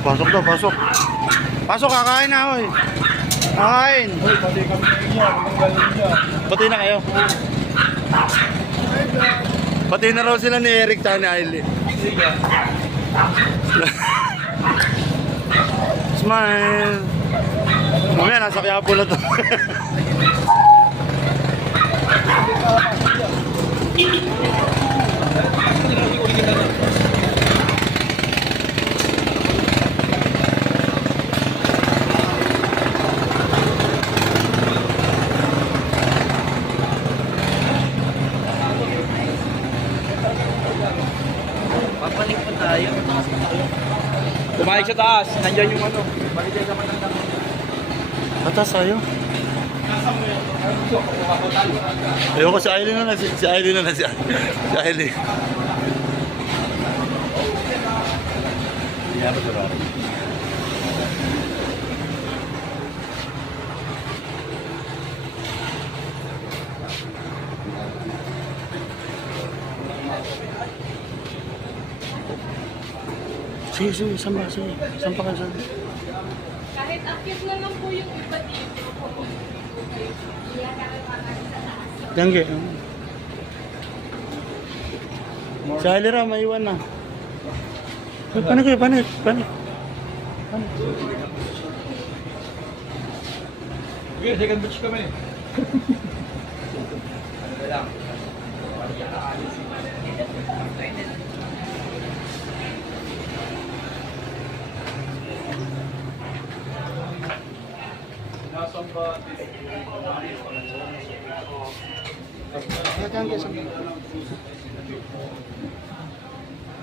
Pasok daw, pasok. Pasok, kakain na, oy. Kakain. Uy, pati kami niya, galing niya. Pati na kayo. Pati na raw sila ni Eric ta ni Ailey. Smile. Mamaya, nasa kaya po na to. Papalik pa tayo. Bumalik sa taas, nandiyan yung ano. Balik tayo sa matandang. Atas tayo. Ayoko si Ailey na si Ailey na si Ailey. Iya, betul. Sige, samba ka sa. Kahit akit na lang po yung iba dito. Dangge. Si Ailey raw, maiwan na. Panik kayo, panik. Sige, second batch kami.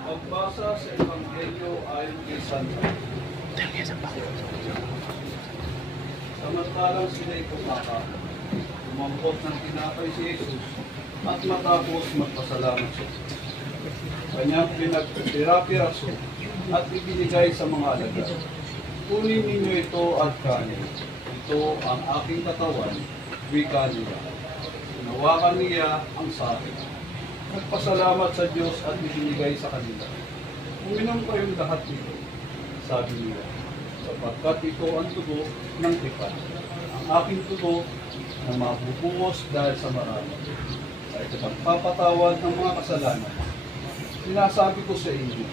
Pagbasa sa Ebanghelyo ayon kay San Juan. Samantalang sila'y kumakain, umampot ng tinapay si Jesus at matapos magpasalamat siya. Kanyang pinagpira-piraso at ibinigay sa mga alagad. Kunin ninyo ito at kanin. Ito ang aking katawan, wika nila. Hinawakan niya ang sabi. Nagpasalamat sa Diyos at ibinigay sa kanila. Uminom kayong lahat nito, sabi niya, sapagkat ito ang dugo ng tipan. Ang aking dugo na mabubuhos dahil sa marami. Sa ipagpapatawad ng mga kasalanan. Sinasabi ko sa inyo,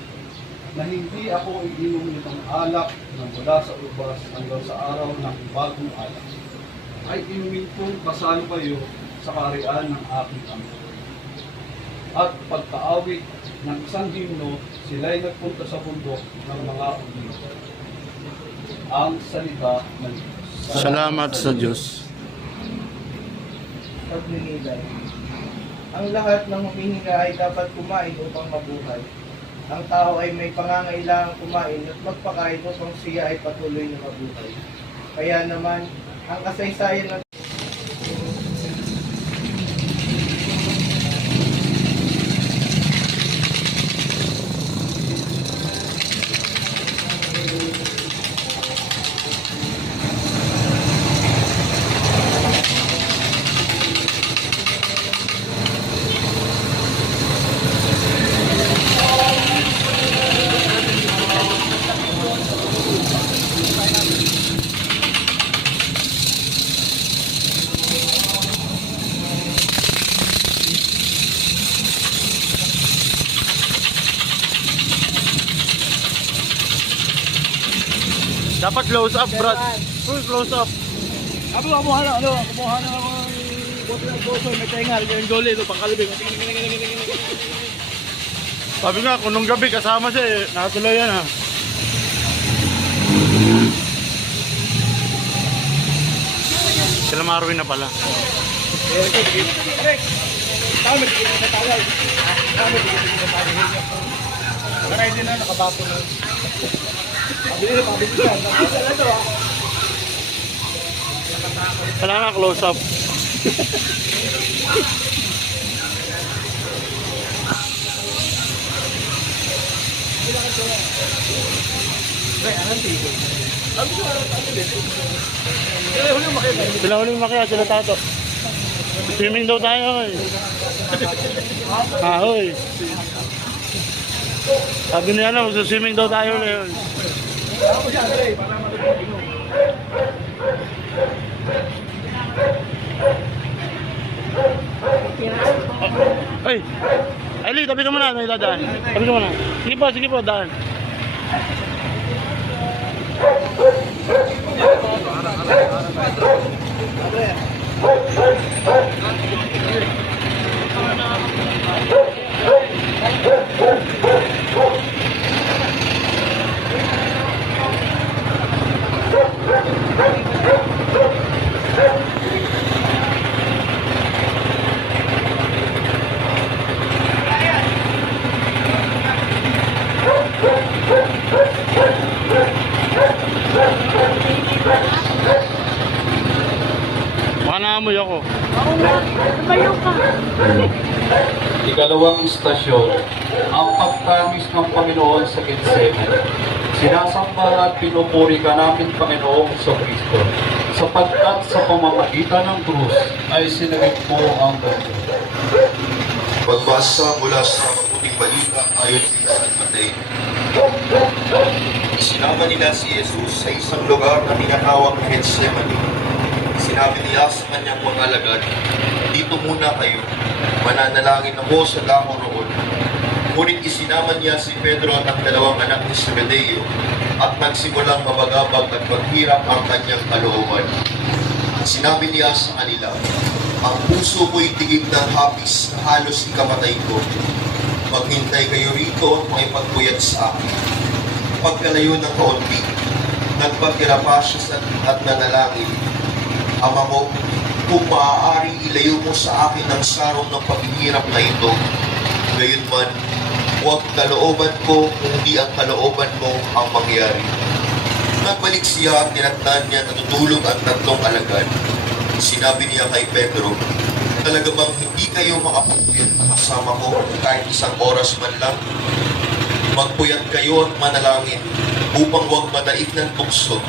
na hindi ako iinom nitong alak na mula sa ubas hanggang sa araw ng bagong alak. Ay inumin kong kasalo kayo sa kaharian ng aking Ama. At pagkaawit ng isang himno, sila'y nagpunta sa bundok ng mga uliw. Ang salita ng Diyos. Salamat sa Diyos. Paglilingay. Ang lahat ng humihinga ay dapat kumain upang mabuhay. Ang tao ay may pangangailangang kumain at magpakain upang siya ay patuloy na mabuhay. Kaya naman, ang kasaysayan ng Dapat close up, Brad. Full close up. Kumuha na bote ng boso, may tenga, yung gole ito, pangkalibing. Sabi nga, kung nung gabi kasama siya eh, natuloy yan ha. Sila Marvin na pala. Wala na, close up. Sila huling makiya, sila tato. Swimming daw tayo eh. Ahoy. Sabi niya na, swimming daw tayo ulit. Ay! Ay, tabi ka muna, may dadaan. Tabi ka muna. Sige po, daan. Baka naamoy ako. Ikalawang istasyon, ang pagtamis ng Panginoon sa Getsemani. Sinasamba at pinupuri ka namin, Panginoong Kristo, sapagkat sa pamamagitan ng krus ay sinagip mo ang mundo. Pagbasa mula sa mabuting balita ayon sa San Mateo. Isinama nila si Jesus sa isang lugar na tinatawag na Getsemani. Sinabi niya sa kanyang mga alagad, "Dito muna kayo, mananalangin ako sa dako roon." Ngunit isinama niya si Pedro at ang dalawang anak ni Zebedeo at nagsimulang mabagabag at maghirap ang kanyang kalooban. Sinabi niya sa kanila, "Ang puso ko'y tigib ng hapis na halos ikamatay ko. Maghintay kayo rito at makipagpuyat sa akin." Pagkalayo ng kaunti, nagpagtira pa siya at nanalangin, "Ama ko, kung maaari ilayo mo sa akin ang sarong ng paghihirap na ito. Gayunman, huwag kalooban ko, kundi ang kalooban mo ang mangyari." Nagbalik siya at tinatnan niya natutulog ang tatlong alagad. Sinabi niya kay Pedro, "Talaga bang hindi kayo makapagpuyat kasama ko kahit isang oras man lang? Magpuyat kayo at manalangin upang huwag madaig ng tukso.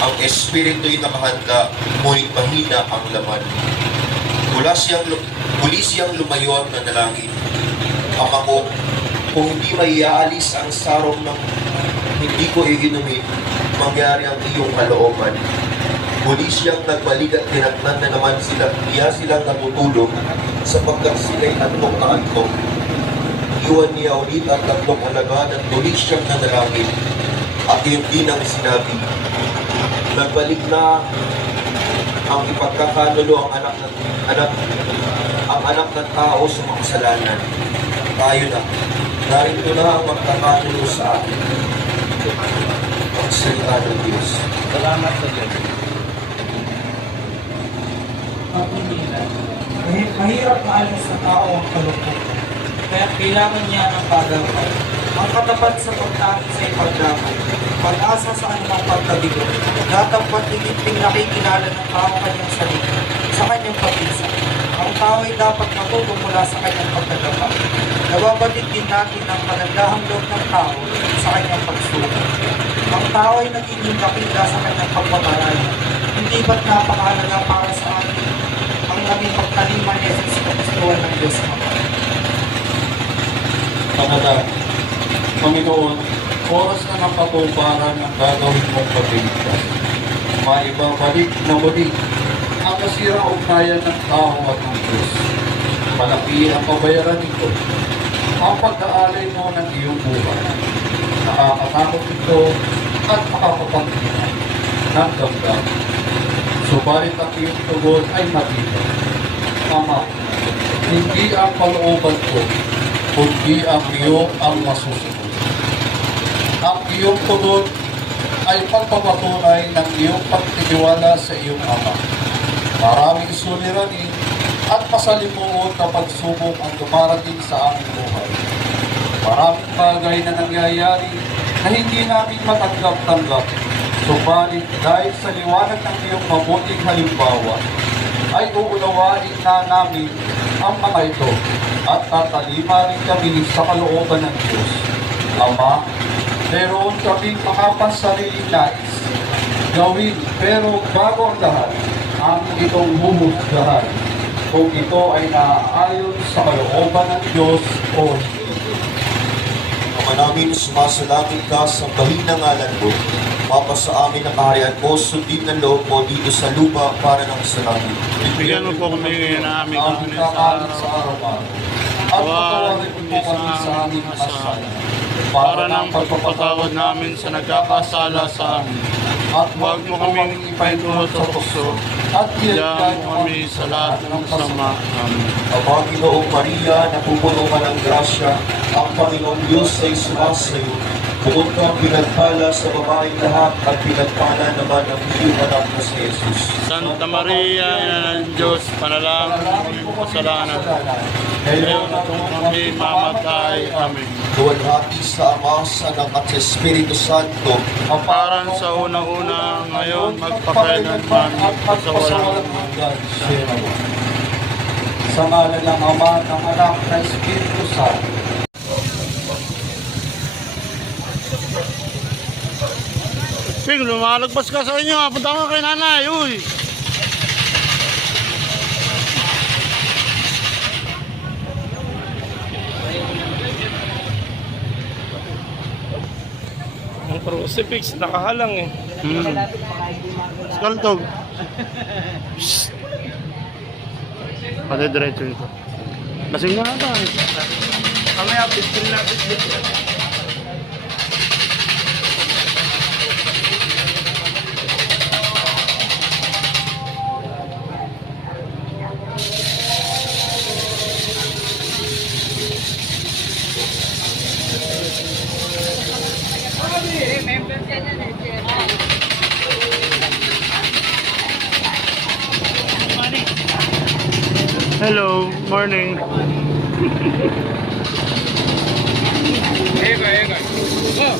Ang espiritu'y nakahanda, ngunit mahina ang laman." Muli siyang lumayo at nanalangin, "Ama ko, kung hindi maiaalis ang sarong ng hindi ko iinumin, mangyari ang iyong kalooban." Muli siyang nagbalik at tinatnan na naman silang natutulog sapagkat sila'y antok na antok. Iwan niya ulit ang tatlong alagad at muli siyang nanalangin at yung dinang sinabi, "Nagbalik na ang ipagkakanulo ang anak ng tao sa makasalanan. Tayo na, narito na ang magkakanulo sa atin." Ang salita ng Diyos. Salamat sa Diyos. Mahirap maalis sa tao ang kalungkot, kaya kailangan niya ng pagabay. Ang katapat sa pagtakot sa ipagdamay, pag-asa sa anumang pagkabigo, lahat ang patigiting nakikilala ng tao kanyang sarili, sa kanyang pag-isa. Ang tao ay dapat matuto mula sa kanyang pagkadapat. Nababalik din natin ang kanandahang loob ng tao sa kanyang pagsulat. Ang tao ay nagiging dakila sa kanyang pagbabaraya. Hindi ba't napakahalaga para sa atin ang naging pagtaliman ni Jesus sa kagustuhan ng Diyos Ama? Panalangin. Panginoon, oras na ng katuparan ang gagawin mong pagligtas. Maibabalik na muli ang nasirang ugnayan ng tao at ng Diyos. Malaki ang kabayaran nito, ang pag-aalay mo ng iyong buhay. Nakakatakot ito at makakapagpinay ng damdamin. Subalit ang iyong tugon ay matibay. Ama, hindi ang kalooban ko, kundi ang iyong ang masusunod. Ang iyong tugon ay pagpapatunay ng iyong pagtitiwala sa iyong Ama. Maraming suliranin at pasalimuot na pagsubok ang dumarating sa aming buhay. Maraming bagay na nangyayari na hindi namin matanggap-tanggap. Subalit dahil sa liwanag ng iyong mabuting halimbawa, ay uunawain na namin ang mga ito at tatalima rin kami sa kalooban ng Diyos. Ama, meron kaming mga pansariling nais gawin, pero bago ang lahat, amin itong huhusgahan kung ito ay naaayon sa kalooban ng Diyos o hindi. Ama namin, sumasalangit ka sa bahinang ngalan mo. Mapa sa amin ang kaharian mo, sundin ng loob mo dito sa lupa para ng sa langit. Bigyan mo po kami ngayon na aming Aming kanin kakanin sa sa araw. araw-araw. At patawarin mo kami sa aming kasala, Para ng pagpapatawad namin sa nagkakasala sa amin. at Huwag mo kaming ipaintulot sa tukso. at Diyan mo kami sa lahat ng sama. Amen. Ama, Ginoong Maria, napupuno ka ng grasya, ang Panginoong Diyos ay sumasayo. Bukod kang pinagpala sa babaeng lahat at pinagpala naman ang iyong anak na si Jesus. Santa Maria, Ina ng Diyos, panalangin mo kami kasalanan. Ngayon na kung kami mamatay. Amen. Luwalhati sa Ama, sa Anak at sa Espiritu Santo, Ang parang sa unang-una, ngayon, magpakailanman, sa walang hanggan. Sa ngalan ng Ama, ng Anak, ng Espiritu Santo. Ping, lumalagpas ka sa inyo. Punta ka kay nanay. Uy. Ang crucifix, nakahalang eh. Skaltog. Pati diretso ito. Lasing na nata. Kamaya, bitin na bitin. Hello, morning. Ega, ega. Oh.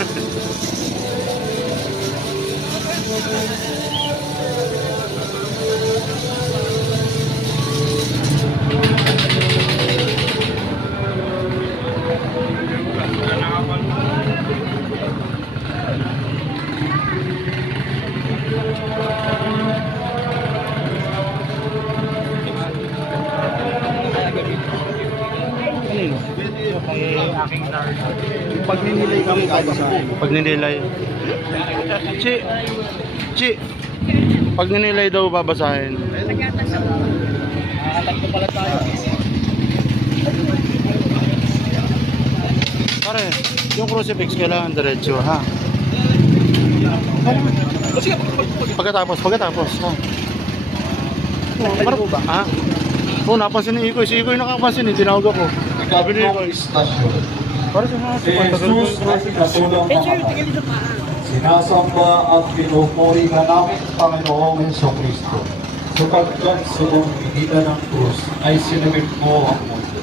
Pag ninilay kami kabasahin. Pag ninilay. Chi. Pag ninilay daw babasahin. Pare, yung crucifix kailangan diretso, ha? Pagkatapos, ha? Pare, ha? Oo, napansin ni Ikoy. Si Ikoy nakapansin, tinawag ako. Sabi ni Ikoy. Istasyon. Para sa mga Si Jesus ay katulong ng Ama. Sinasamba at pinupuri ka namin, Panginoong Jesucristo. Sapagkat sa pamamagitan ng krus ay sinabit mo ang mundo.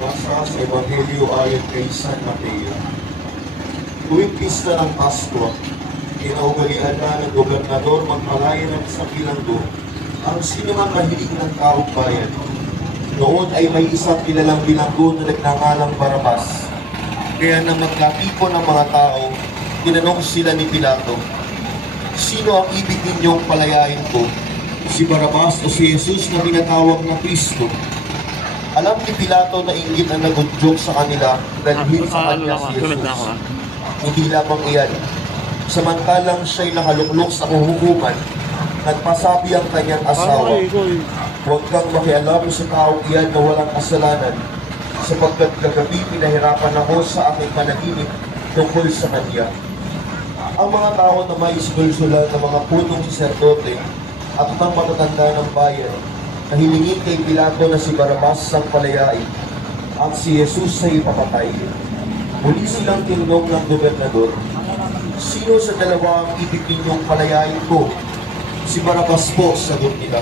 Basa sa Ebanghelyo ayon kay San Mateo. Tuwing pista ng Pasko, kinaugalian na ng gobernador magpalaya ng isang bilanggo ang sino man mahilig ng taong bayan. Noon ay may isang kilalang bilanggo na nagngangalang Barabas. Kaya nang magkatipon ng mga tao, tinanong sila ni Pilato, "Sino ang ibig ninyong palayain ko? Si Barabas o si Jesus na tinatawag na Kristo?" Alam ni Pilato na inggit ang nagudyok sa kanila dahil sa kanya si Jesus. Hindi lamang iyan. Samantalang siya'y nakaluklok sa kahukuman, nagpasabi ang kanyang asawa, "Huwag kang makialam sa taong iyan na walang kasalanan, sapagkat kagabi pinahirapan ako sa aking panaginip tungkol sa kanya." Ang mga tao na may isulsulan ng mga punong saserdote at ng matatanda ng bayan na hilingin kay Pilato na si Barabas ang palayain at si Jesus ay ipapatay. Muli silang tinanong ng gobernador, "Sino sa dalawa ang ibig ninyong palayain ko? Si Barabas po, sagot nila.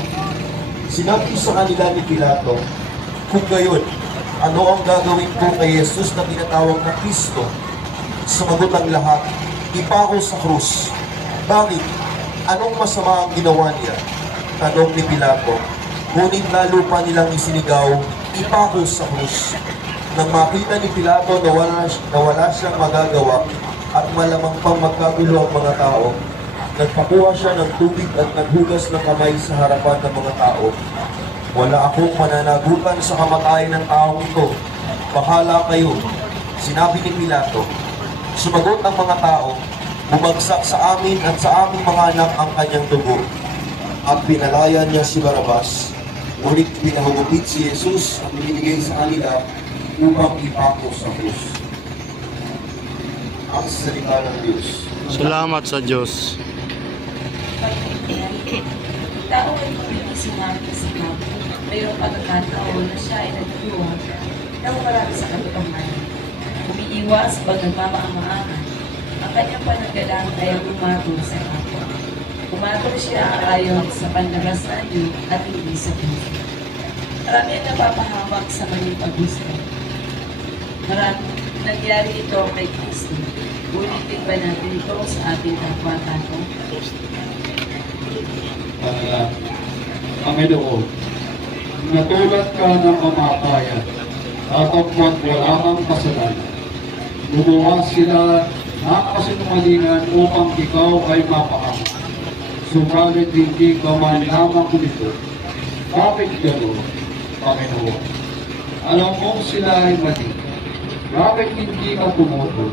Sinabi sa kanila ni Pilato, kung gayon, ano ang gagawin ko kay Jesus na tinatawag na Kristo? Sumagot ang lahat, ipako sa krus. Bakit? Anong masama ang ginawa niya? Tanong ni Pilato. Ngunit lalo pa nilang isinigaw, ipako sa krus. Nang makita ni Pilato na wala siyang magagawa at malamang pang magkagulo ang mga tao, nagpakuha siya ng tubig at naghugas ng kamay sa harapan ng mga tao. Wala akong mananagutan sa kamatayan ng taong ito. Bahala kayo. Sinabi ni Pilato. Sumagot ang mga tao, bumagsak sa amin at sa aming mga anak ang kanyang dugo. At pinalaya niya si Barabas. Ngunit pinahugupit si Jesus at binigay sa kanila upang ipako sa krus. Ang salita ng Diyos. Salamat sa Diyos. Tao ay pag-isingahan sa tao. Mayroong pagkakataon na siya ay nagtulungan ng marami sa katotohanan. Umiiwas pag nagmamaang-maangan. Ang kanyang panagalang ay ang umatol sa kapwa. Umatol siya ayon sa panlagasan niyo at hindi sa puso. Marami ang napapahamak sa maling pag-gusto. Marami nangyari ito kay Kristo. Ulitin ba natin ito sa ating kapwa-tao? Panginoon, natulad ka ng mamatayan, tatapwat wala kang kasalanan. Gumawa sila ng kasinungalingan upang ikaw ay mapahamak. Subalit hindi ka man lamang nito. Bakit gano'n, Panginoon? Alam mong sila ay mali. Bakit hindi ka tumutol?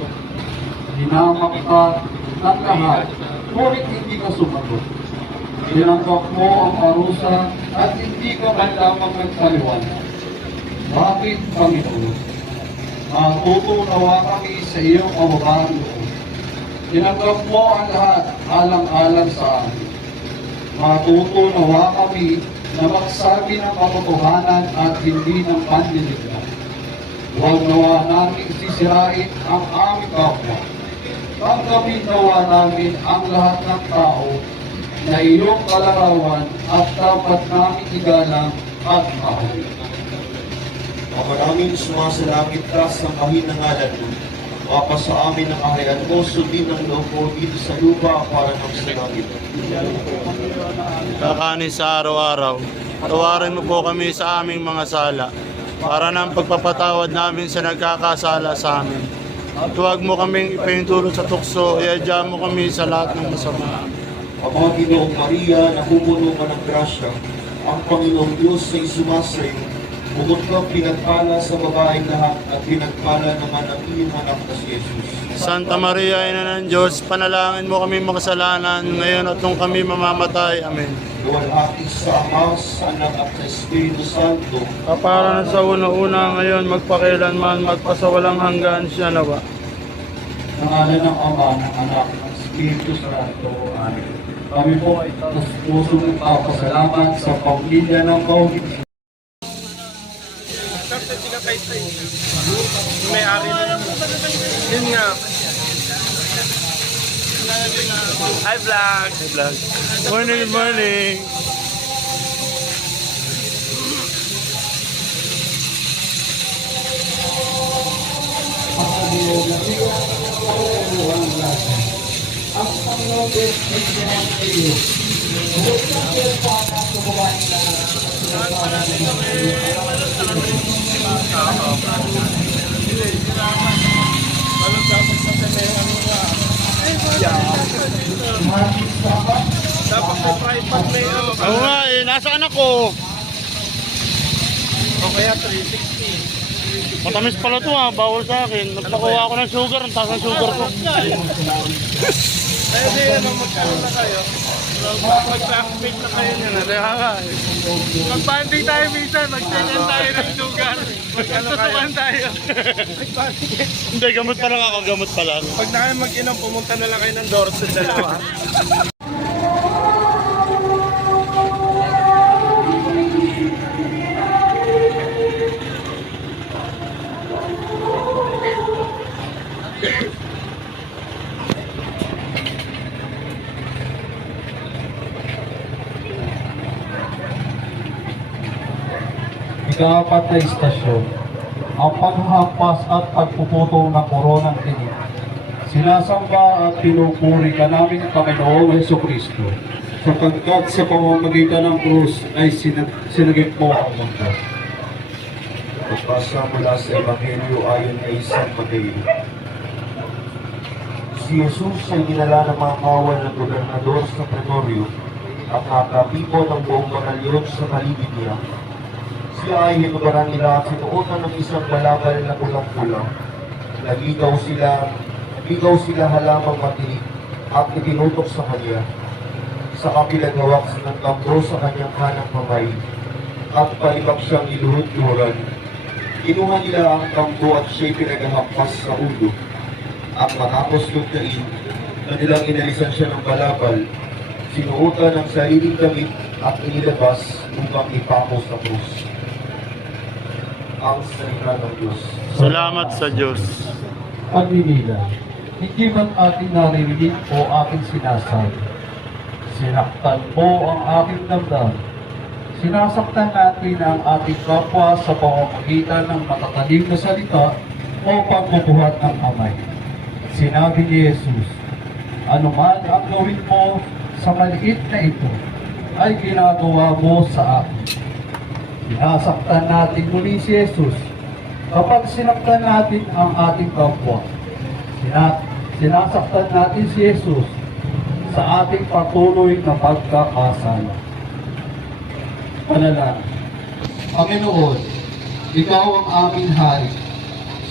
Hinamak ka ng lahat, ngunit hindi ka sumagot. Tinanggap mo ang parusa at hindi ka man lamang nagpaliwanag. Bakit, Panginoon? Matutunawa kami sa iyong kababahan loob. Tinanggap mo ang lahat alang-alang sa amin. Matutunawa kami na magsabi ng katotohanan at hindi ng panliligan. Huwag nawa namin sisirain ang aming kapwa. Tanggapin nawa namin ang lahat ng tao na iyong kalarawan at dapat namin igalang at mahal. Maraming sumasalangit ka sa mahinang ngalan mo. Mapa sa amin ang kahayag mo, sundin ang loob mo dito sa lupa para ng sa langit. Kakanin sa araw-araw. Tawarin mo po kami sa aming mga sala, para ng pagpapatawad namin sa nagkakasala sa amin. At huwag mo kaming ipahintulot sa tukso, iadya mo kami sa lahat ng masama. Ama Ginoong Maria, na pupuno ka ng grasya, ang Panginoong Diyos ay sumasayo. Bukod kang pinagpala sa babaeng lahat at pinagpala naman ang iyong anak na si Jesus. Santa Maria, Ina ng Diyos, panalangin mo kami makasalanan, ngayon at nung kami mamamatay. Amen. Luwalhati sa Ama, sa Anak at sa Espiritu Santo. Kapara na sa una-una ngayon, magpakilanman, magpasawalang hanggan siya nawa. Sa ngalan ng Ama, ng Anak, ng Espiritu Santo. Amen. Kami po ay pusong nagpapasalamat sa pamilya ng COVID. May-ari na. Yun nga. Hi, vlog. Hey, vlog. Morning, good morning. Dapat may tripod, may ano. Oo nga eh, nasaan ako? O kaya 360. Matamis pala to ha, bawal sa akin. Nagpakuha ako ng sugar, ang taas ng sugar ko. Kaya di ano, magkaroon na kayo. Mag-classmate na kayo nyo na. Kaya nga eh. Mag-banding tayo minsan, mag-check-in tayo ng sugar. Magkasusukan tayo. Hindi, gamot pa lang ako, gamot pa lang. Pag na kayo mag-inom, pumunta na lang kayo ng Dorset dalawa. ika-4 na istasyon, ang paghahampas at pagpuputol ng koronang tinik. Sinasamba at pinupuri ka namin Panginoong Hesukristo, sapagkat sa pamamagitan ng krus ay sinagip mo ang mundo. Pagbasa mula sa Ebanghelyo ayon kay San Mateo. Si Jesus ay dinala ng mga kawal ng gobernador sa pretorio at nakapipo ng buong batalyon sa paligid niya. Siya ay hinubaran nila at sinuotan ng isang balabal na pulang-pulang. Nagligaw sila halamang matinik at itinutok sa kanya. Sa kabilang hawak ng tambro sa kanyang kanang kamay at palibak siyang iluhod-luhuran. Kinuha nila ang tambo at siya'y pinagahampas sa ulo. At matapos lugdain, kanilang inalisan siya ng balabal, sinuotan ng sariling damit at inilabas upang ipako sa krus. Ang salita ng Diyos. Salamat sa Diyos. Pagninila, hindi man ating naririnig o ating sinasabi. Sinaktan mo ang aking damdamin. Sinasaktan natin ang ating kapwa sa pamamagitan ng matatalim na salita o pagbubuhat ng kamay. Sinabi ni Jesus, anuman ang gawin mo sa maliit na ito, ay ginagawa mo sa akin. Sinasaktan natin muli si Jesus kapag sinaktan natin ang ating kapwa. Sinasaktan natin si Jesus sa ating patuloy na pagkakasala. Panalangin. Panginoon, Ikaw ang aming hari.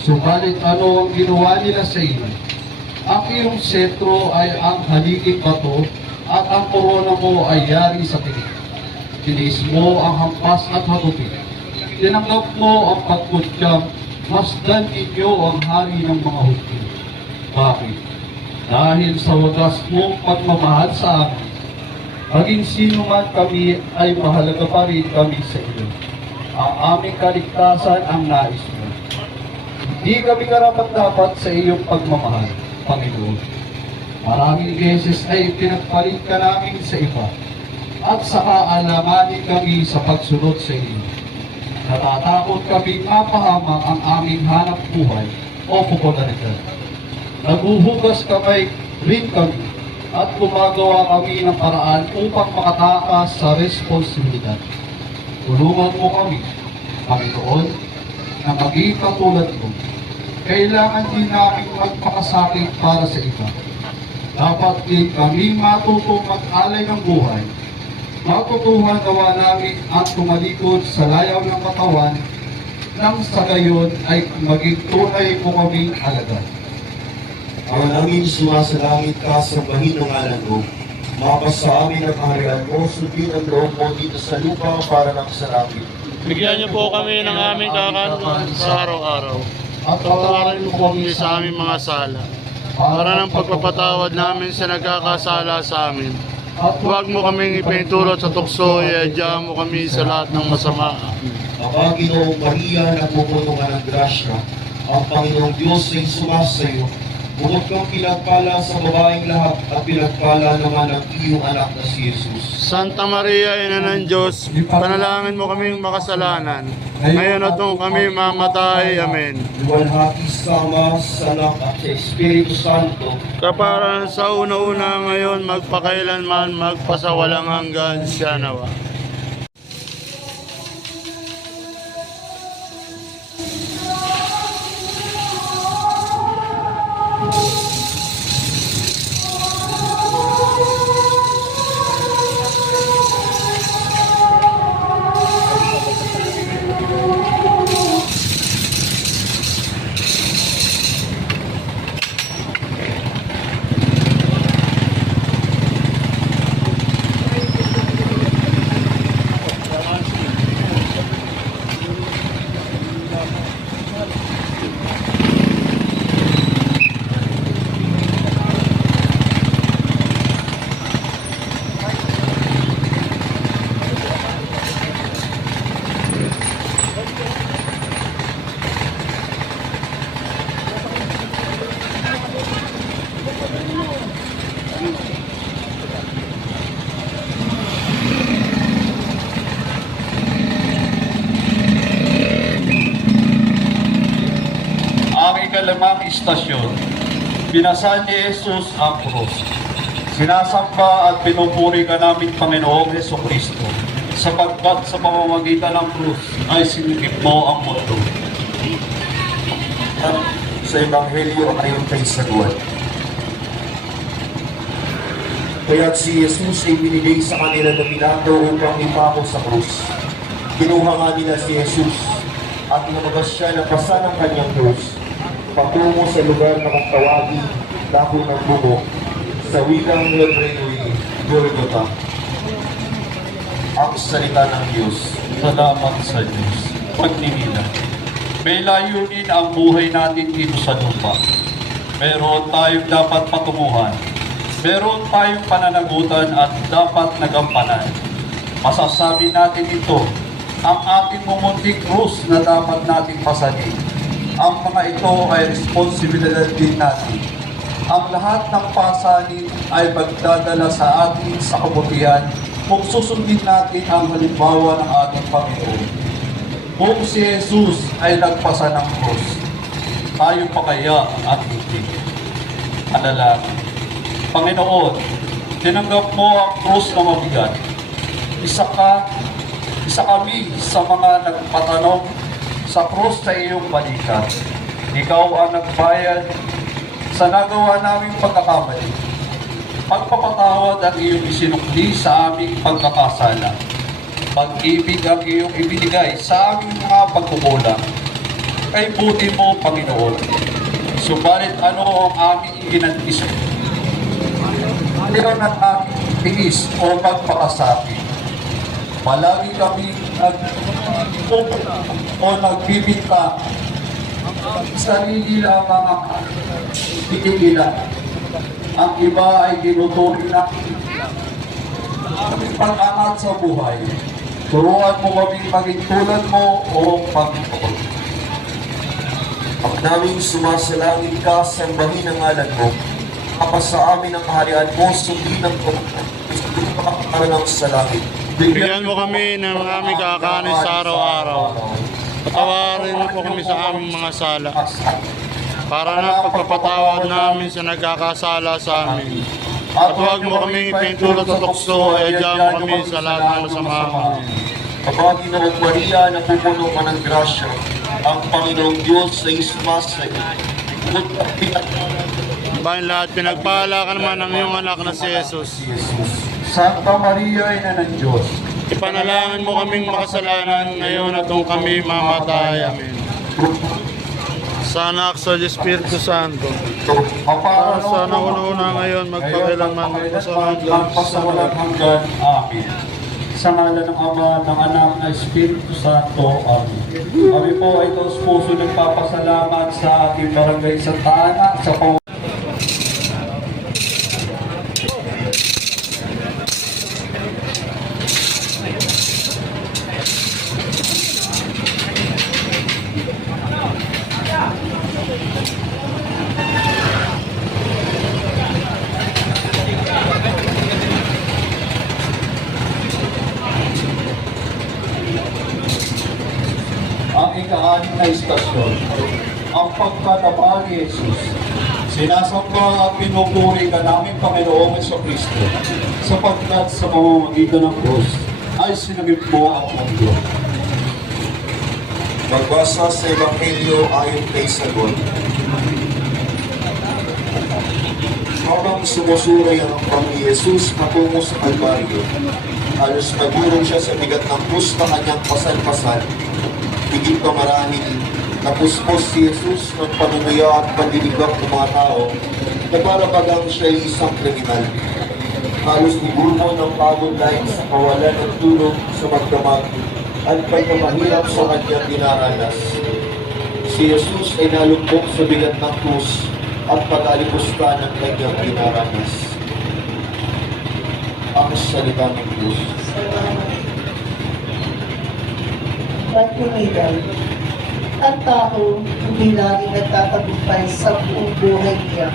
Subalit ano ang ginawa nila sa iyo? Ang iyong sentro ay ang haliging bato at ang korona mo ay yari sa tinik. Tinis mo ang hampas at hagupit. Tinanggap mo ang pagkudyang, masdan ninyo ang hari ng mga hukbo. Bakit? Dahil sa wagas mong pagmamahal sa amin, maging sino man kami ay mahalaga pa rin kami sa iyo. Ang aming kaligtasan ang nais mo. Hindi kami karapat-dapat sa iyong pagmamahal, Panginoon. Maraming beses ay pinagpalit ka namin sa iba at saka alamanin kami sa pagsunod sa iyo. Natatakot kami mapahamak ang aming hanap buhay o popularidad. Naguhugas kamay rin kami at gumagawa kami ng paraan upang makatakas sa responsibilidad. Tulungan mo kami, Panginoon, na maging katulad mo. Kailangan din namin magpakasakit para sa iba. Dapat din kami matutong mag-alay ng buhay. Matutuhan gawa namin ang tumalikod sa layaw ng katawan nang sa gayon ay maging tunay mo kaming alagad. Ang namin sumasalangit ka sa bahin ng ngalan mo. Mapas sa amin ang kaharian mo, sundin ang loob mo dito sa lupa para ng sa langit. Bigyan niyo po kami ng aming kakanin sa araw-araw. At patawarin mo po kami sa aming mga sala, para ng pagpapatawad namin sa nagkakasala sa amin. Huwag mo kaming ipinitulot sa tukso, iadya mo kami sa lahat ng masama. Ama Ginoong Maria, nagpupuno ka ng grasya, ang Panginoong Diyos ay sumasayo. Bukod kang pinagpala sa babaeng lahat at pinagpala naman ang iyong anak na si Jesus. Santa Maria, Ina ng Diyos, panalangin mo kaming makasalanan. Ngayon at nung kami mamatay. Amen. Luwalhati sa Ama, sa Anak at sa Espiritu Santo. Kapara sa una-una ngayon, magpakailanman, magpasawalang hanggan siya nawa. istasyon, binasa ni Jesus ang krus. Sinasamba at pinupuri ka namin Panginoong Jesucristo, sapagkat sa pamamagitan ng krus ay sinigip mo ang mundo. Sa Ebanghelyo ayon kay San Juan. Kaya't si Jesus ay binigay sa kanila na Pilato upang ipako sa krus. Kinuha nga nila si Jesus at lumabas siya na pasa ng kanyang krus patungo sa lugar na kung tawagin Dako ng Buko sa wikang Hebreo Golgotha. Ang salita ng Diyos. Salamat sa Diyos. Pagninila. May layunin ang buhay natin dito sa lupa. Meron tayong dapat patunguhan. Meron tayong pananagutan at dapat nagampanan. Masasabi natin ito, ang ating mumunting krus na dapat nating pasanin. Ang mga ito ay responsibilidad din natin. Ang lahat ng pasanin ay magdadala sa atin sa kabutihan kung susundin natin ang halimbawa ng ating Panginoon. Kung si Jesus ay nagpasa ng krus, tayo pa kaya at hindi? Panalangin. Panginoon, tinanggap mo ang krus na mabigat. Isa kami sa mga nagpatanong sa krus sa iyong balikat. Ikaw ang nagbayad sa nagawa naming pagkakamali. Pagpapatawad ang iyong isinukli sa aming pagkakasala. Pag-ibig ang iyong ibinigay sa aming mga pagkukulang. Kay buti mo, Panginoon. Subalit ano ang aming iginantis mo? Ano ang aming tingis o pagpakasakit? Palagi kami nagbibigka. Sarili lamang ang pinigila. Ang iba ay ginutuloy na aming pag-angat sa buhay. Turuan mo kaming maging tulad mo o Panginoon. Ang naming sumasalangin ka, sambahin ang ngalan mo. Kapas sa amin ang kaharian mo, sundin ang pagkakaroon sa langit. Bigyan mo kami ng aming kakanin sa araw-araw. Patawarin mo po kami sa aming mga sala, para na pagpapatawad namin sa nagkakasala sa amin. At huwag mo kaming ipintulot sa tukso, ay adyan mo kami sa lahat ng masama. Kapag Ginoong Maria, napupuno ka ng grasya, ang Panginoong Diyos ay sumasay. Bayan lahat, pinagpala ka naman ng iyong anak na si Jesus. Santa Maria, Ina ng Diyos, Ipanalangin mo kaming makasalanan ngayon at kung kami mamatay. Amen. Sa Anak, sa Espiritu Santo. Para sana una-una ngayon, magpakailanman, magpasawalang hanggan. Amen. Sa ngalan ng Ama, ng Anak, ng Espiritu Santo. Amen. Kami po ay taos puso nagpapasalamat sa ating barangay Santa Ana sa ang ika-anim na istasyon, ang pagkatapa ni Jesus. Sinasamba at pinupuri ka namin Panginoong Jesucristo, sapagkat sa pamamagitan ng krus ay sinagip mo ang mundo. Magbasa sa Ebanghelyo ayon kay San Juan. Habang sumusuray ang pang ni Jesus patungo sa Kalbaryo, halos magurong siya sa bigat ng krus na kanyang pasal-pasal. Higit pa marahil, napuspos si Jesus ng panunaya at panliligang ng mga tao na para bagang siya ay isang kriminal. Halos nibulmo ng pagod dahil sa kawalan ng tulog sa magdamag at pagkamahirap sa kanyang dinaranas. Si Jesus ay nalumpok sa bigat ng krus at pag-alipusta ng kanyang dinaranas. Ang salita ng Diyos. Pagkumigal. Ang tao hindi lagi nagtatagumpay sa buong buhay niya.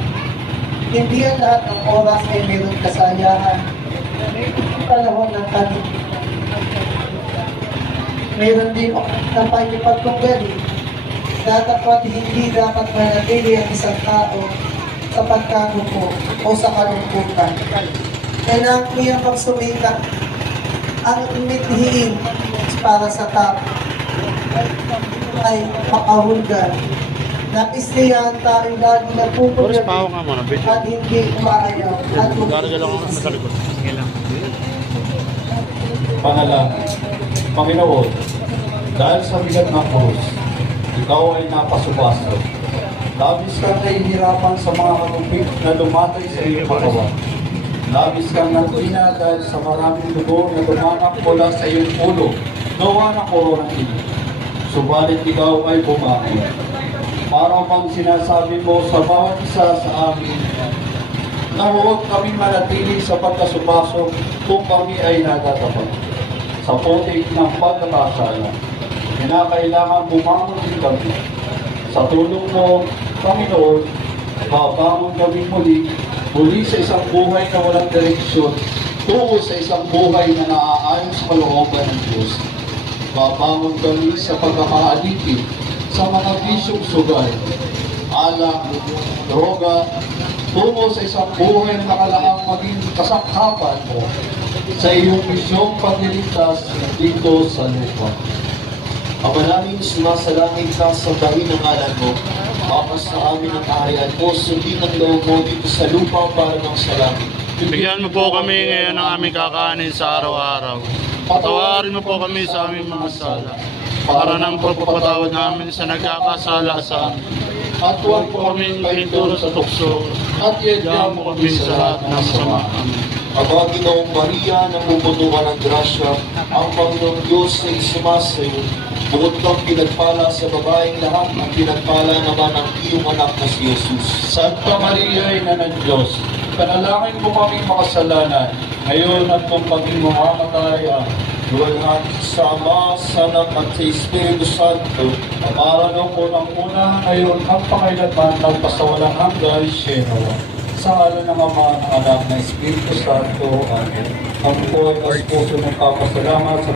Hindi ang lahat ng oras ay mayroong kasayahan. Ang panahon ng tanim. Mayroon din ang pakipagtunggali. Datapwat hindi dapat manatili ang isang tao sa pagkagupo o sa kalungkutan. Kailangan niya pagsumikap ang imithiin para sa tao ay makahulgan. Nais niya ang tayo lagi na Boris, pupulad pahaw ka muna, video. at hindi umaayaw at Garga lang ako sa likod. Panalangin. Panginoon, dahil sa bigat ng krus, ikaw ay napasubaso. Labis kang nahihirapan sa mga katupik na lumatay sa iyong katawan. Labis kang nagpina dahil sa maraming dugo na dumanak mula sa iyong ulo, gawa ng koronang ini. Subalit ikaw ay bumangon. Para bang sinasabi mo sa bawat isa sa amin na huwag kami manatili sa pagkasupasok kung kami ay natatapat. Sa putik ng pagkakasala, kinakailangan bumangon din kami. Sa tulong mo, Panginoon, mabangon kami muli sa isang buhay na walang direksyon, tungo sa isang buhay na naaayon sa kalooban ng Diyos. Mabangon kami sa pagkakaalipin sa mga bisyong sugal, alak, droga, tungo sa isang buhay na nakalaang maging kasangkapan mo sa iyong misyong pagliligtas dito sa lupa. Ama namin, sumasalangit ka sa dahin ng ngalan mo. Mapas sa amin ang kaharian mo, sundin ang loob mo dito sa lupa para ng sa langit. Bigyan mo po kami ngayon ng aming kakanin sa araw-araw. Patawarin mo po kami sa aming mga sala, para ng pagpapatawad namin sa nagkakasala sa amin. At huwag po kami mahintulot sa tukso, at iadya mo kami sa lahat ng sama. Amen. Aba, Ginoong Maria, napupunuan ng grasya, ang Panginoong Diyos ay sumasayo. Bukod kang pinagpala sa babaeng lahat, ang pinagpala naman ang iyong anak na si Jesus. Santa Maria, Ina ng Diyos, panalangin mo kaming makasalanan, ngayon at kung kami mamamataya, Luwal natin sa Ama, sa Anak at sa Espiritu Santo, para nung unang-una, ngayon ang pakailanman ng pasawalang hanggan, Shenawa. Sa ngalan ng Ama, ng Anak, ng Espiritu Santo. Amen. Ang po ay mas puso ng kapasalamat sa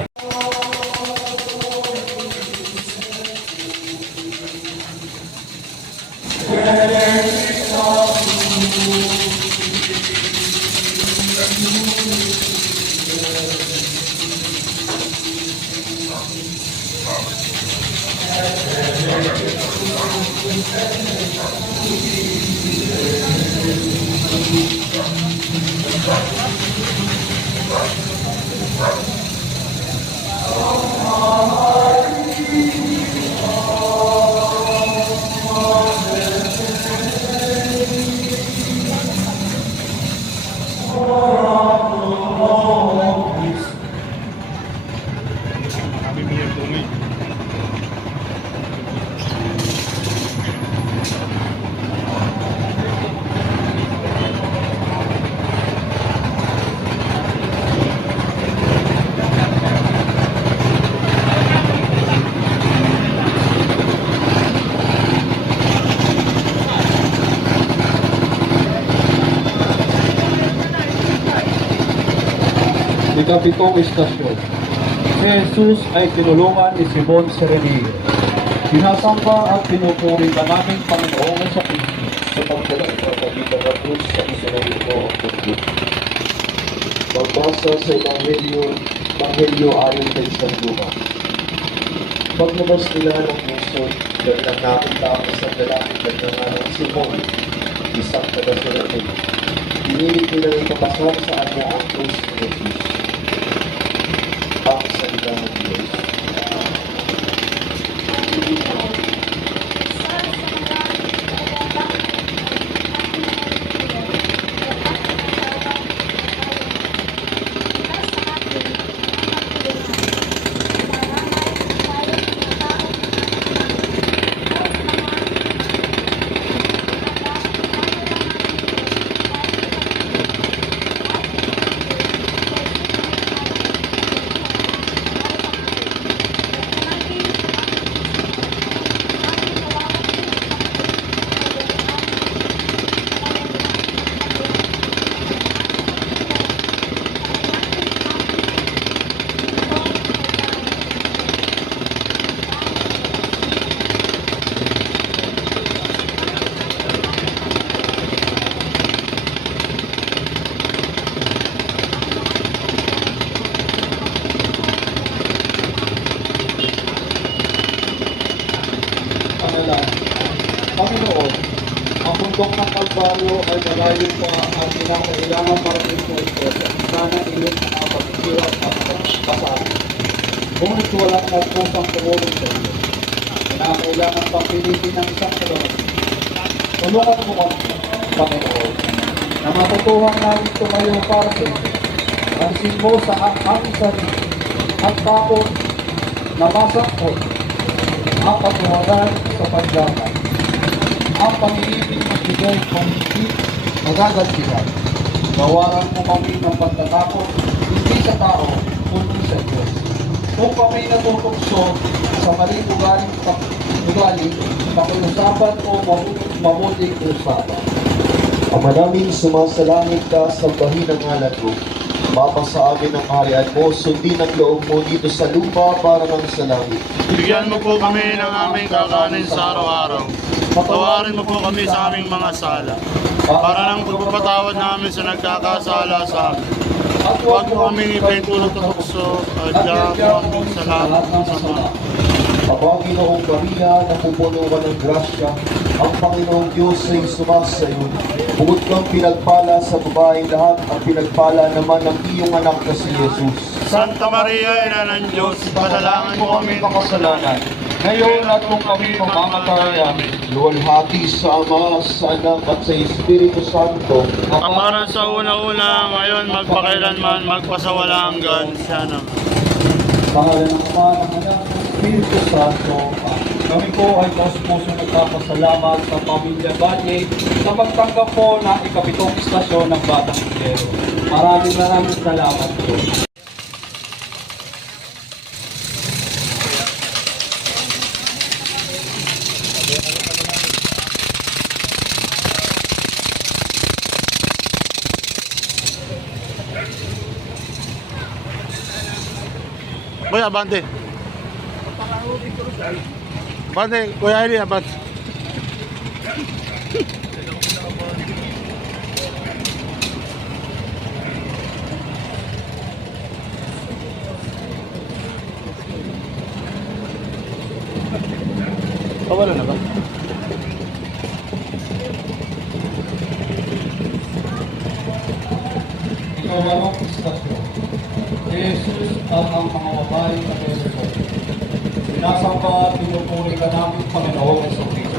ikapitong istasyon. Si Jesus ay tinulungan ni Simon Sirenio. Sinasamba at pinupuri ka namin Panginoon sa Kristo sa pagdalang pagkagitan ng Diyos sa isunod mo ang pagkagitan. Magbasa sa Ebanghelyo ayon kay San Lucas. Paglabas nila ng puso, biglang nakita ang isang lalaki na nangalang Simon, isang taga-Sirenio. Pinilit nila ipapasal sa kanya ang krus ni Jesus. Ang salita ng Diyos. malayo pa ang kinakailangan parating po ito. Sana iyon ang pagkikirap at pagkakasal. Ngunit walang nagpusang tumulong sa iyo. Kinakailangan pang pilitin ng isang tulong. Tulungan mo kami, Panginoon, na matutuhan namin tumayo para sa iyo. Pansin mo sa aming sarili at tapos na masakot ang pagkawalan sa pagdaman. Ang pag-ibig ng bigay kung hindi magagantihan. Gawaran mo kami ng pagtatakot, hindi sa tao, kundi sa Diyos. Kung kami natutokso sa maling ugali, pakiusapan o mabuting usapan. Ama naming sumasalangit ka sa bahinang ngalan mo. Mapa sa amin ang kaharian mo, sundin ang loob mo dito sa lupa para ng sa langit. Bigyan mo po kami ng aming kakanin sa araw-araw. Patawarin mo po kami sa aming mga sala, para ng pagpapatawad namin sa nagkakasala sa amin. Huwag mo kami ipintulot sa tukso, at diyan mo sa lahat ng sama. Panginoong Maria, napupuno ka ng grasya, ang Panginoong Diyos ay sumasayo. Bukod kang pinagpala sa babaeng lahat, at pinagpala naman ang iyong anak na si Jesus. Santa Maria, Ina ng Diyos, panalangin mo kami makasalanan. Ngayon at kung kami mamamatay, amin. Luwalhati sa Ama, sa Anak at sa Espiritu Santo. Amaran sa una-una, ngayon magpakailanman, magpasawala hanggan. Siya na. Pangalan ng Ama, ng Anak, ng Espiritu Santo. Kami po ay taos-puso nagpapasalamat sa Pamilya Valle sa pagtanggap po na ikapitong istasyon ng Batang Higero. Maraming salamat po. Kuya, abante. Abante, Kuya Eli, abante. Wala na ba? Ikaw istasyon. Jesus at ang mga babae na Panginoon. Sinasamba at pinupuri ka namin, Panginoon sa Kristo.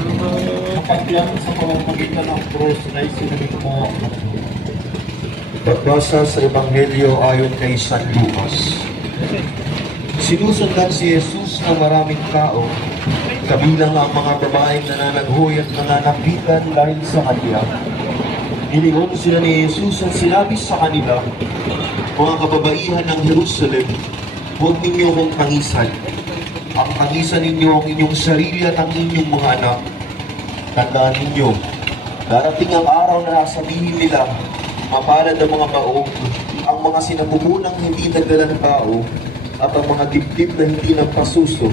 Kapagyan sa pamamagitan ng krus na isinagin mo ang mundo. Pagbasa sa Ebanghelyo ayon kay San Lucas. Sinusundan si Jesus ng maraming tao, kabilang ang mga babaeng nananaghoy at nananapitan dahil sa kanya. Nilingon sila ni Jesus at sinabi sa kanila, mga kababaihan ng Jerusalem, huwag ninyo akong tangisan. Ang tangisan ninyo ang inyong sarili at ang inyong mga anak. Tandaan ninyo, darating ang araw na sabihin nila, mapalad ang mga baog, ang mga sinapupunang hindi nagdala ng tao, at ang mga dibdib na hindi nagpasuso.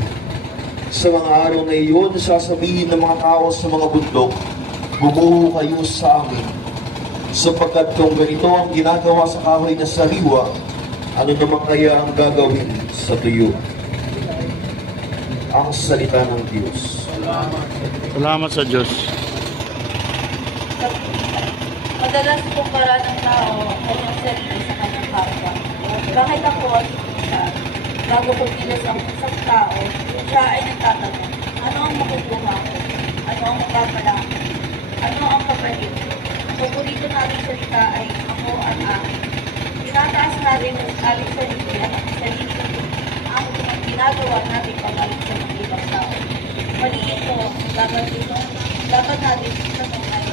Sa mga araw na iyon, sasabihin ng mga tao sa mga bundok, bumuho kayo sa amin. Sapagkat kung ganito ang ginagawa sa kahoy na sariwa, ano naman kaya ang gagawin sa tuyo? Ang salita ng Diyos. Salamat sa Diyos. Madalas kumpara ng tao ang kanyang sarili sa kanyang kapwa. Bakit ako at siya? Bago ko pilas ang isang tao, siya ay nagtatanong, ano ang makukuha ko? Ano ang mapapalaki? Ano ang kapalit? Paborito namin salita ay ako ang akin. Tinataas natin ang aling sarili at ang sarili ang ginagawa natin pabalik sa mga ibang tao. Mali ito, dapat natin sa tunay.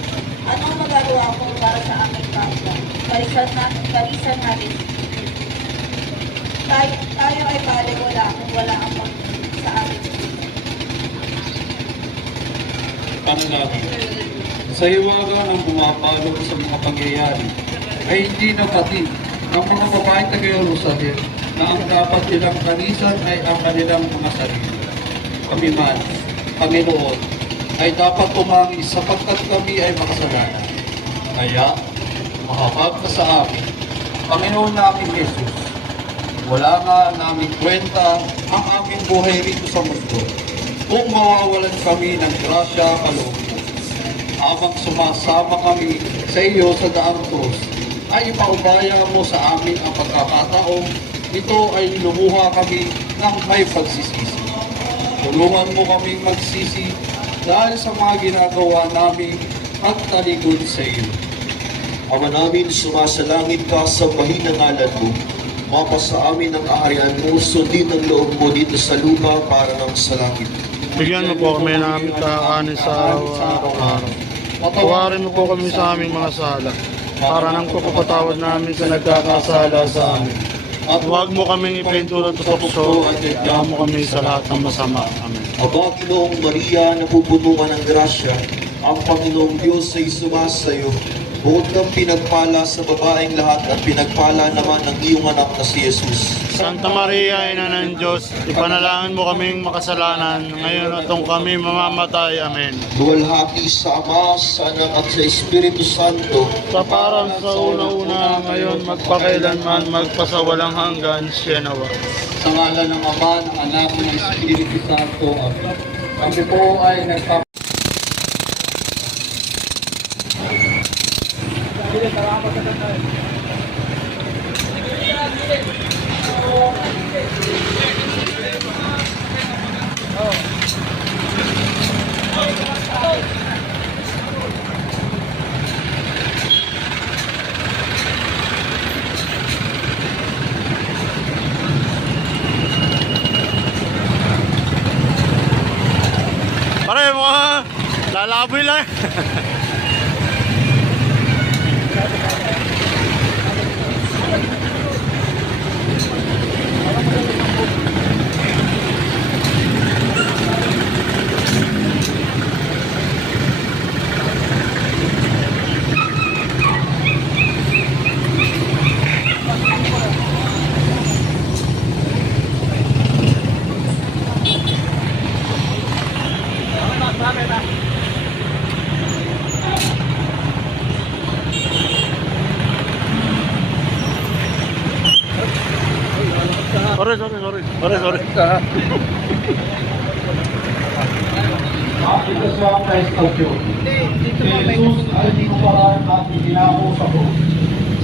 Ano ang magagawa ko para sa aming kapwa? Parisan natin. Tayo ay baliwala kung wala ang pagkakas sa amin. Panalangin. Sa hiwaga ng pumapalo sa mga pangyayari, ay hindi napatid ang mga babaeng taga-Jerusalem na ang dapat nilang kanisan ay ang kanilang mga sarili. Kami man, Panginoon, ay dapat tumangi sapagkat kami ay makasalanan. Kaya, mahabag ka sa amin, Panginoon namin Jesus, wala nga namin kwenta ang aming buhay rito sa mundo kung mawawalan kami ng grasya kaloob mo. Habang sumasama kami sa iyo sa daang krus, ay ipaubaya mo sa amin ang pagkakataong ito ay lumuha kami ng may pagsisisi. Tulungan mo kaming magsisi dahil sa mga ginagawa namin at talikod sa iyo. Ama namin, sumasalangit ka sa mahinang ngalan mo. Mapasa amin ang kaharian mo, sundin ang loob mo dito sa lupa para ng sa langit. Bigyan mo po kami ng aming kakanin sa araw-araw. Tawarin mo po kami sa aming mga sala, para nang pagpapatawad namin sa nagkakasala sa amin. At huwag mo kaming ipahintulot sa tukso, at iyahan mo kami sa lahat ng masama. Amen. Aba, Ginoong Maria, napupunuan ng grasya, ang Panginoong Diyos ay sumasayo. Bukod kang pinagpala sa babaeng lahat at pinagpala naman ng iyong anak na si Jesus. Santa Maria, Ina ng Diyos, ipanalangin mo kaming makasalanan, ngayon atong kami mamamatay. Amen. Luwalhati sa Ama, sa Anak at sa Espiritu Santo. Sa parang sa una-una, ngayon magpakailanman, magpasawalang hanggan, siya nawa. Sa ngalan ng Ama, ng Anak, ng Espiritu Santo. Amen. Kami po ay Pare, mga lalaboy lang. Sorry. Ito siya ang Christopyo. Si Jesus ay di ko paraan at itinako sa krus.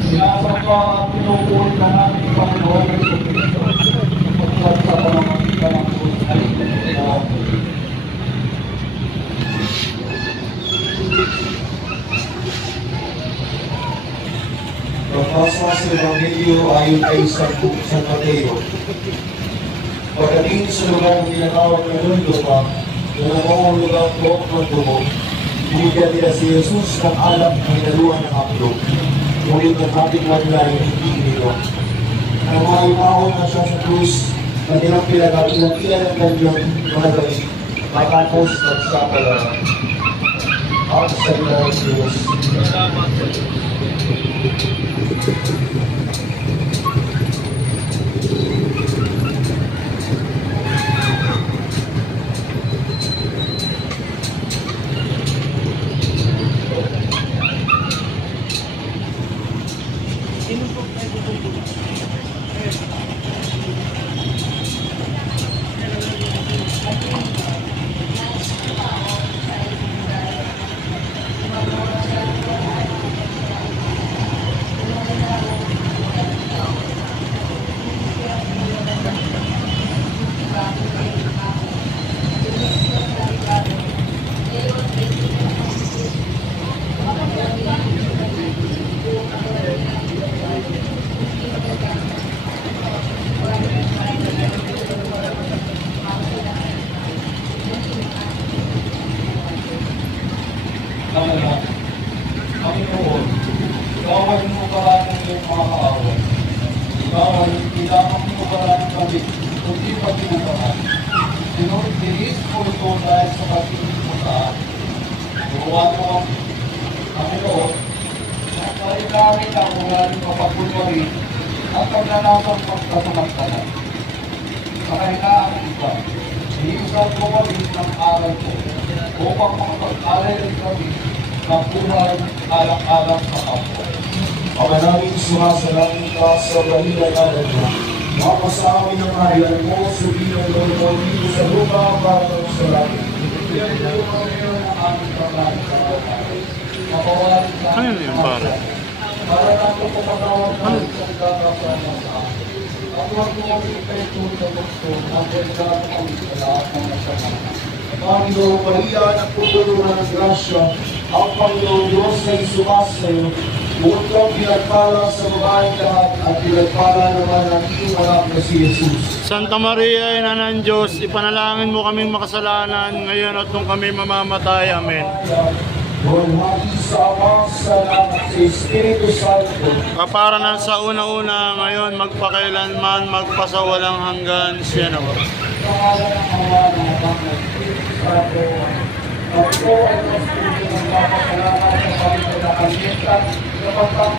Sinasamba at pinupulit na natin ang Panginoon ng Kristo. Pagkat sa pamamagitan ng krus ay itinako. Pagpasa sa Evangelyo ayon kay San Mateo. Pagdating sa lugar ng tinatawag na Lunduma, na namamang lugar po ng dumo, binigyan nila si Jesus ng alak na hinaluan ng haplo. Ngunit ang ating nila ay hindi ininom. Ang mga imahon na siya sa krus, kanilang pinag-ilan ng kanyang mga gawin, matapos nagsapalaran. Ang salita ng Diyos. Panginoon, ikaw ay mubaran ng iyong mga kaaway. Ikaw ay hindi lamang mubaran kami, kundi pati mubaran. Sinunod dinis mo ito dahil sa pagkinig mo sa akin. Turuan mo kami, Panginoon, na parilamin ang ulaling kapagulwarin at paglalasang pagkasamantala. Sa kailangan iba, iisang buwarin ng aral ko upang makapag-alay rin kami ng buhay alang-alang sa kapwa. Ama namin, sumasalangit ka sa balilan natin mo. Mapasa amin ang kaharian mo, subihin ang loob mo dito sa lupa para sa langit. Bigyan niyo kami ngayon ang aming pagkain sa araw-araw. mapawarin sa Ano yun pare? para natin pumatawag tayo sa nagkakasama sa atin. At huwag mo kami ipahintulot sa gusto at pagkakasama kami sa lahat ng masama. Panginoon Maria, nagpupuluhan ng grasya, ang Panginoon Diyos na isumas sa iyo, bukod kang pinagpala sa babaeng lahat at pinagpala naman ang iyong anak na si Jesus. Santa Maria, Ina ng Diyos, ipanalangin mo kaming makasalanan ngayon at nung kami mamamatay. Amen. Bulhati sa Ama, sa Anak, at sa Espiritu Santo. Kaparanan sa una-una, ngayon magpakailanman, magpasawalang hanggan. Siya na ba? Pangalan ng Ama, ng Anak, ng Espiritu Santo. At ito ay mas pinagpapasalamat sa kami sa nakalimutan,